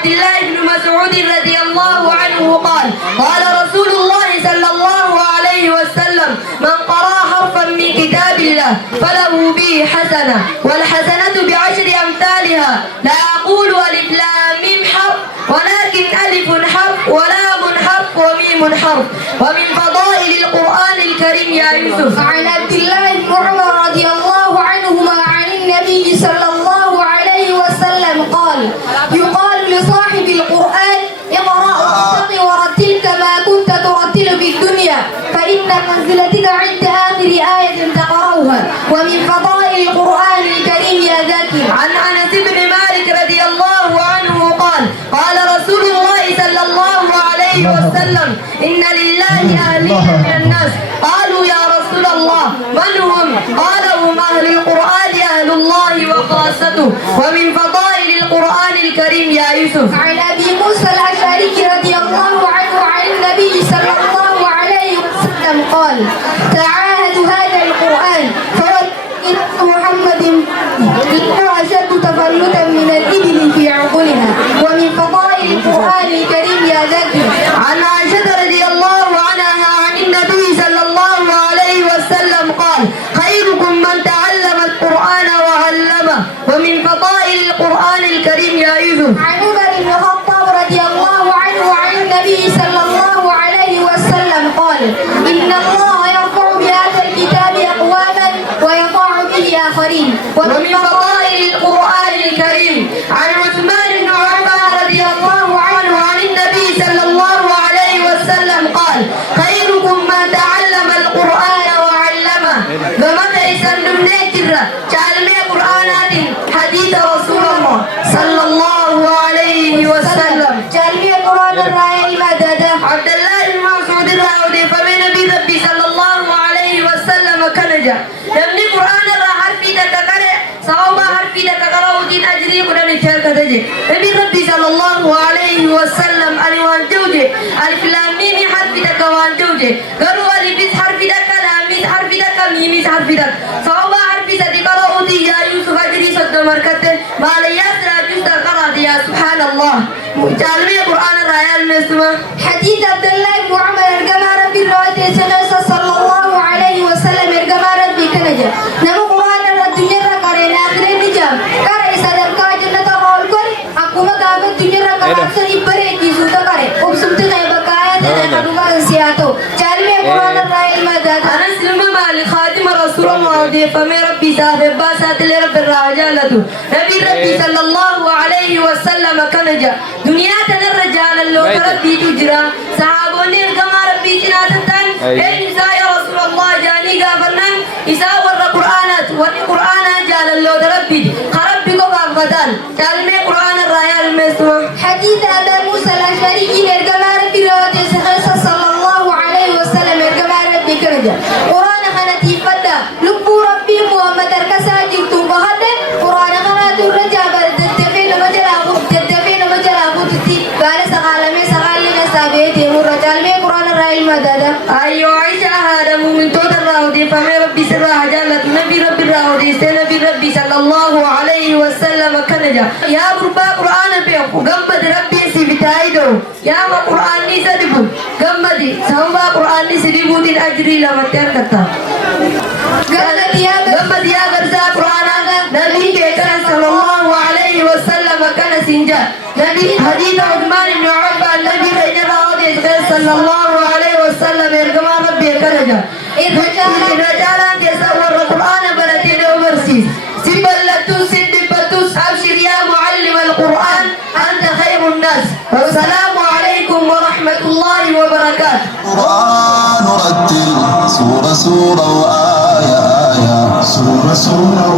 عبد الله بن مسعود رضي الله عنه قال قال رسول الله صلى الله عليه وسلم من قرأ حرفا من كتاب الله فله به حسنة والحسنة بعشر أمثالها لا أقول ألف لام ميم حرف ولكن ألف حرف ولام حرف وميم حرف. ومن فضائل القرآن الكريم يا يوسف عن عبد الله بن عمر رضي الله عنهما عن النبي صلى الله عليه وسلم قال يقال لصاحب القرآن اقرأ وارتقي ورتل كما كنت ترتل في الدنيا فإن منزلتك عند آخر آية تقرأها. ومن فضائل القرآن الكريم يا ذاكر عن أنس بن مالك رضي الله عنه قال قال رسول الله صلى الله عليه وسلم إن لله أهلين من الناس قالوا يا رسول الله من هم؟ قال هم أهل القرآن أهل الله وخاصته. ومن فضائل القرآن الكريم يا يوسف عن أبي موسى الأشعري رضي الله عنه عن النبي صلى الله عليه وسلم قال تعاهدوا هذا القرآن فوالذي محمد أشد تفلتا من الإبل في عقلها. ومن فضائل القرآن الكريم يا ذاكر عن عائشة رضي الله عنها عن النبي صلى الله عليه وسلم قال خيركم من تعلم القرآن وعلمه. ومن فضائل القرآن الكريم يا يوسف عن عمر بن الخطاب رضي الله عنه عن النبي صلى الله عليه وسلم قال إن الله يرفع بهذا الكتاب أقواما ويضع به آخرين. ومن فضائل القرآن الكريم عن عثمان بن عفان رضي الله عنه عن النبي صلى الله عليه وسلم قال خيركم من تعلم القرآن وعلمه. ومتى يسلم نجرة تعلم قرآنات حديث رسول الله صلى الله عليه وسلم. جعلني القرآن الرائع المدد عبد الله بن مسعود الراودي فمن نبي ربي صلى الله عليه وسلم كنجا نمني قرآن الرا حرفي تكره صوابا حرفي تكره ودين أجري قرآن تكره نبي ربي صلى الله عليه وسلم ألوان جوجي ألف لام ميم حرفي تكوان جوجي قالوا ألف حرفي تك لام ميم حرفي تك ميم حرفي تك صوابا حرفي تكره ودين يا يوسف أجري صد مركته ما لياسر أجوز تكره يا سبحان الله. جعلني القرآن الرائع المسمى حديث عبد الله بن عمر ارجما ربي الرواية سنسى صلى الله عليه وسلم ارجما ربي كنجا نمو قرآن الدنيا ركارين آخرين نجام كاري صدر كاجنة رول كل أقوم قام الدنيا ركارين سري بريكي سودا كاري وبسمت غيبا كايا تنكدوما سياتو جعلني القرآن الرائع المدد أنا سلم مالك خادم رسول الله دي فمي ربي صاحب باسات لرب الرجالة نبي ربي صلى الله عليه وسلم كنجا دنيا الرجال اللو تردي تجرى صحابوني القمر ربي جناتتان إن إساء يا رسول الله جاني قابرنان إساء ورى قرآنات ورى قرآنات جال اللو تردي خربي قبابتان جالني قرآن الرأيال المسوى حديث أبا موسى الأشعري ارجما ربي الرواية سنسى صلى الله عليه وسلم ارجما ربي كنجا قرآن خنتي فدا لبو ربي محمد اركسا جلتم بهده قرآن خنات الرجاب الدفين مجرابو الدفين مجرابو تتي قال سقالمي سقالنا سابيتي مرجال مي قرآن الرأي المدد أيوة عيشة هذا من توت الراودي فمي ربي سرها جالت نبي ربي الراودي سنبي ربي صلى الله عليه وسلم كنجا يا بربا قرآن بيقو قمد ربي سبتايدو يا ما قرآن نسدبو قمدي سنبا قرآن نسدبو دين أجري لما تركتا قمد يا غرزا قرآن نبي كيكرا صلى الله عليه وسلم كان سنجا نبي حديث عثمان بن عفان نبي رجل راودي صلى الله عليه وسلم يرجما ربي كنجا رجالا يسور القرآن بلدين ومرسيس سبلتوس سدبتوس أبشر يا معلم القرآن أنت خير الناس والسلام عليكم ورحمة الله وبركاته. قرآن رتل سورة سورة وآية آية سورة سورة